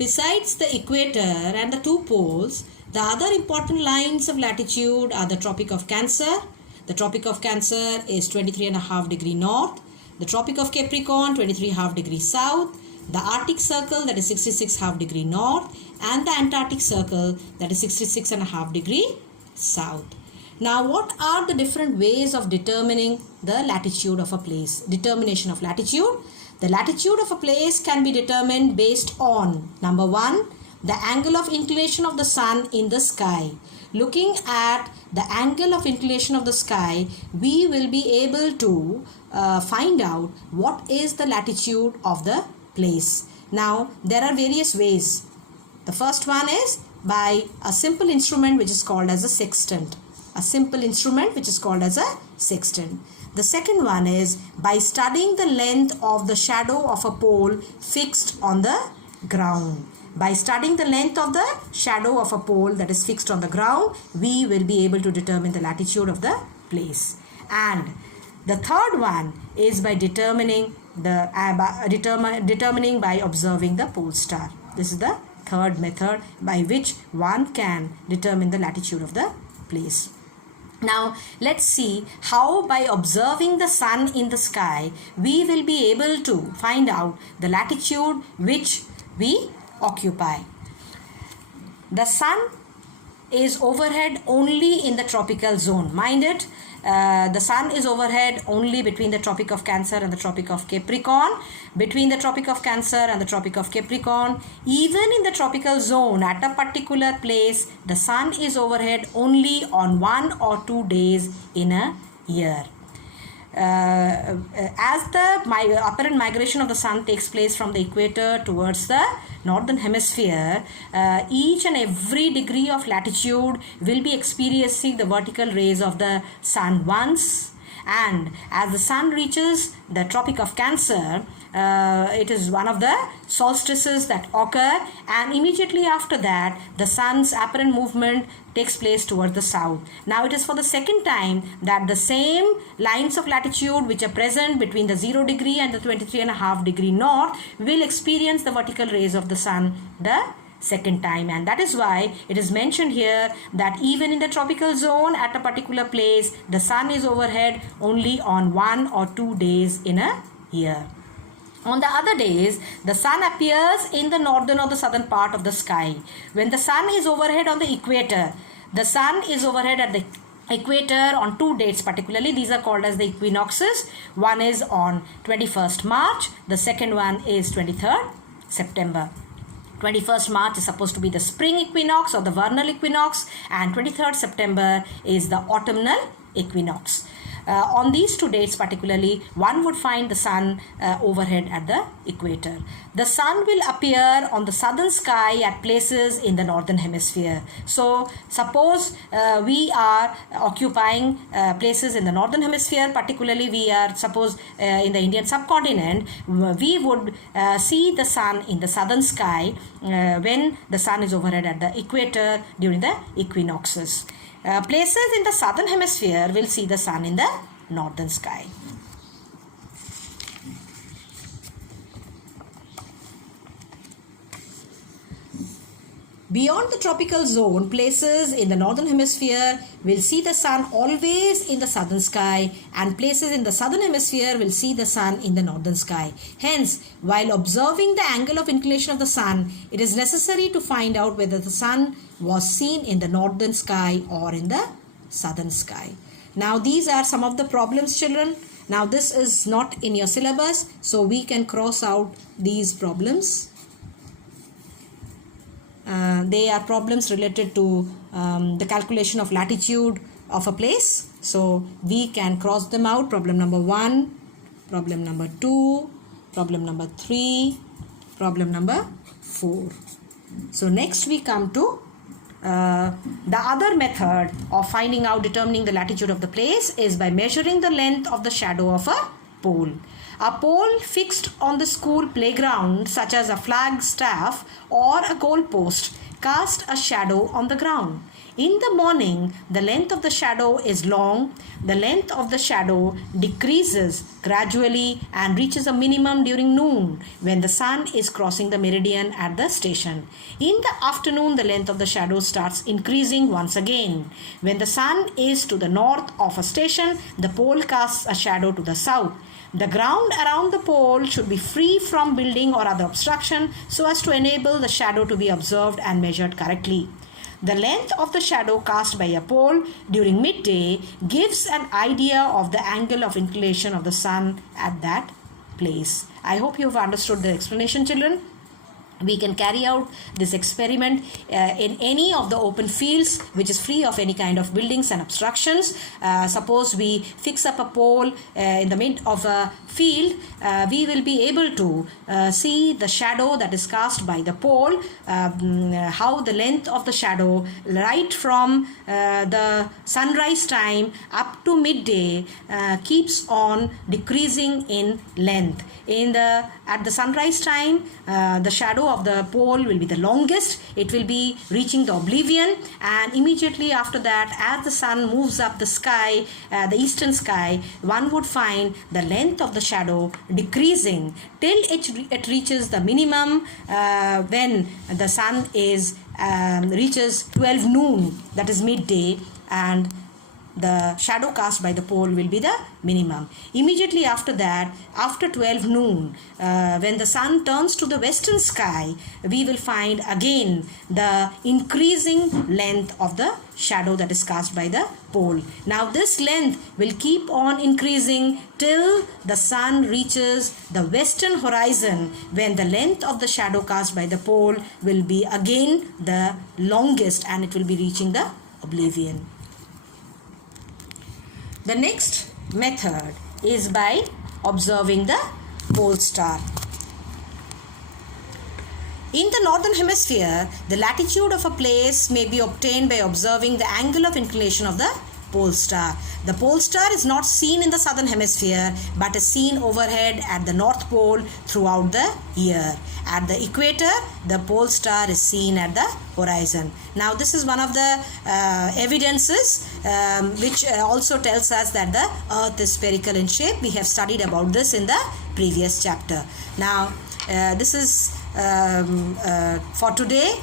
Besides the equator and the two poles, the other important lines of latitude are the Tropic of Cancer. The Tropic of Cancer is 23.5 degree north. The Tropic of Capricorn, 23.5 degree south. The Arctic Circle, that is 66.5 degree north. And the Antarctic Circle, that is 66.5 degree south. Now, what are the different ways of determining the latitude of a place? Determination of latitude. The latitude of a place can be determined based on, number one, the angle of inclination of the sun in the sky. Looking at the angle of inclination of the sky, we will be able to find out what is the latitude of the place. Now, there are various ways. The first one is by a simple instrument which is called as a sextant. A simple instrument which is called as a sextant. The second one is by studying the length of the shadow of a pole fixed on the ground. By studying the length of the shadow of a pole that is fixed on the ground, we will be able to determine the latitude of the place. And the third one is by determining by observing the pole star. This is the third method by which one can determine the latitude of the place. Now, let's see how by observing the sun in the sky, we will be able to find out the latitude which we occupy. The sun is overhead only in the tropical zone. Mind it, the sun is overhead only between the Tropic of Cancer and the Tropic of Capricorn. Between the Tropic of Cancer and the Tropic of Capricorn, even in the tropical zone at a particular place, the sun is overhead only on 1 or 2 days in a year. As the apparent migration of the sun takes place from the equator towards the northern hemisphere, each and every degree of latitude will be experiencing the vertical rays of the sun once, and as the sun reaches the Tropic of Cancer, it is one of the solstices that occur, and immediately after that the sun's apparent movement takes place towards the south. Now it is for the second time that the same lines of latitude which are present between the 0 degree and the 23.5 degree north will experience the vertical rays of the sun the second time, and that is why it is mentioned here that even in the tropical zone at a particular place, the sun is overhead only on 1 or 2 days in a year. On the other days, the sun appears in the northern or the southern part of the sky. When the sun is overhead on the equator, the sun is overhead at the equator on 2 dates particularly. These are called as the equinoxes. One is on 21st March. The second one is 23rd September. 21st March is supposed to be the spring equinox or the vernal equinox, and 23rd September is the autumnal equinox. On these 2 dates particularly, one would find the sun overhead at the equator. The sun will appear on the southern sky at places in the northern hemisphere. So suppose we are occupying places in the northern hemisphere, particularly we are suppose in the Indian subcontinent, we would see the sun in the southern sky when the sun is overhead at the equator during the equinoxes. Places in the southern hemisphere will see the sun in the northern sky. Beyond the tropical zone, places in the northern hemisphere will see the sun always in the southern sky, and places in the southern hemisphere will see the sun in the northern sky. Hence, while observing the angle of inclination of the sun, it is necessary to find out whether the sun was seen in the northern sky or in the southern sky. Now, these are some of the problems, children. Now, this is not in your syllabus, so we can cross out these problems. They are problems related to the calculation of latitude of a place. So we can cross them out. Problem number 1, problem number 2, problem number 3, problem number 4. So next we come to the other method of finding out, determining the latitude of the place is by measuring the length of the shadow of a pole. A pole fixed on the school playground, such as a flag staff or a goal post, cast a shadow on the ground. In the morning, the length of the shadow is long. The length of the shadow decreases gradually and reaches a minimum during noon when the sun is crossing the meridian at the station. In the afternoon, the length of the shadow starts increasing once again. When the sun is to the north of a station, the pole casts a shadow to the south. The ground around the pole should be free from building or other obstruction so as to enable the shadow to be observed and measured correctly. The length of the shadow cast by a pole during midday gives an idea of the angle of inclination of the sun at that place. I hope you have understood the explanation, children. We can carry out this experiment in any of the open fields which is free of any kind of buildings and obstructions. Suppose we fix up a pole in the mid of a field, we will be able to see the shadow that is cast by the pole, how the length of the shadow right from the sunrise time up to midday keeps on decreasing in length. At the sunrise time, the shadow of the pole will be the longest. It will be reaching the oblivion, and immediately after that, as the sun moves up the sky, the eastern sky, one would find the length of the shadow decreasing till it reaches the minimum when the sun reaches 12 noon, that is midday, and the shadow cast by the pole will be the minimum. Immediately after that, after 12 noon, when the sun turns to the western sky, we will find again the increasing length of the shadow that is cast by the pole. Now this length will keep on increasing till the sun reaches the western horizon, when the length of the shadow cast by the pole will be again the longest and it will be reaching the oblivion. The next method is by observing the pole star. In the northern hemisphere, the latitude of a place may be obtained by observing the angle of inclination of the pole star. The pole star is not seen in the southern hemisphere but is seen overhead at the north pole throughout the year. At the equator, the pole star is seen at the horizon. Now this is one of the evidences which also tells us that the earth is spherical in shape. We have studied about this in the previous chapter. Now this is for today.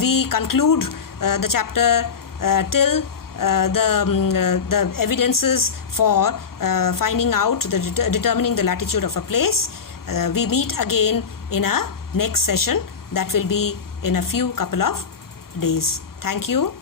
We conclude the chapter till the evidences for finding out determining the latitude of a place. We meet again in a next session that will be in a couple of days. Thank you.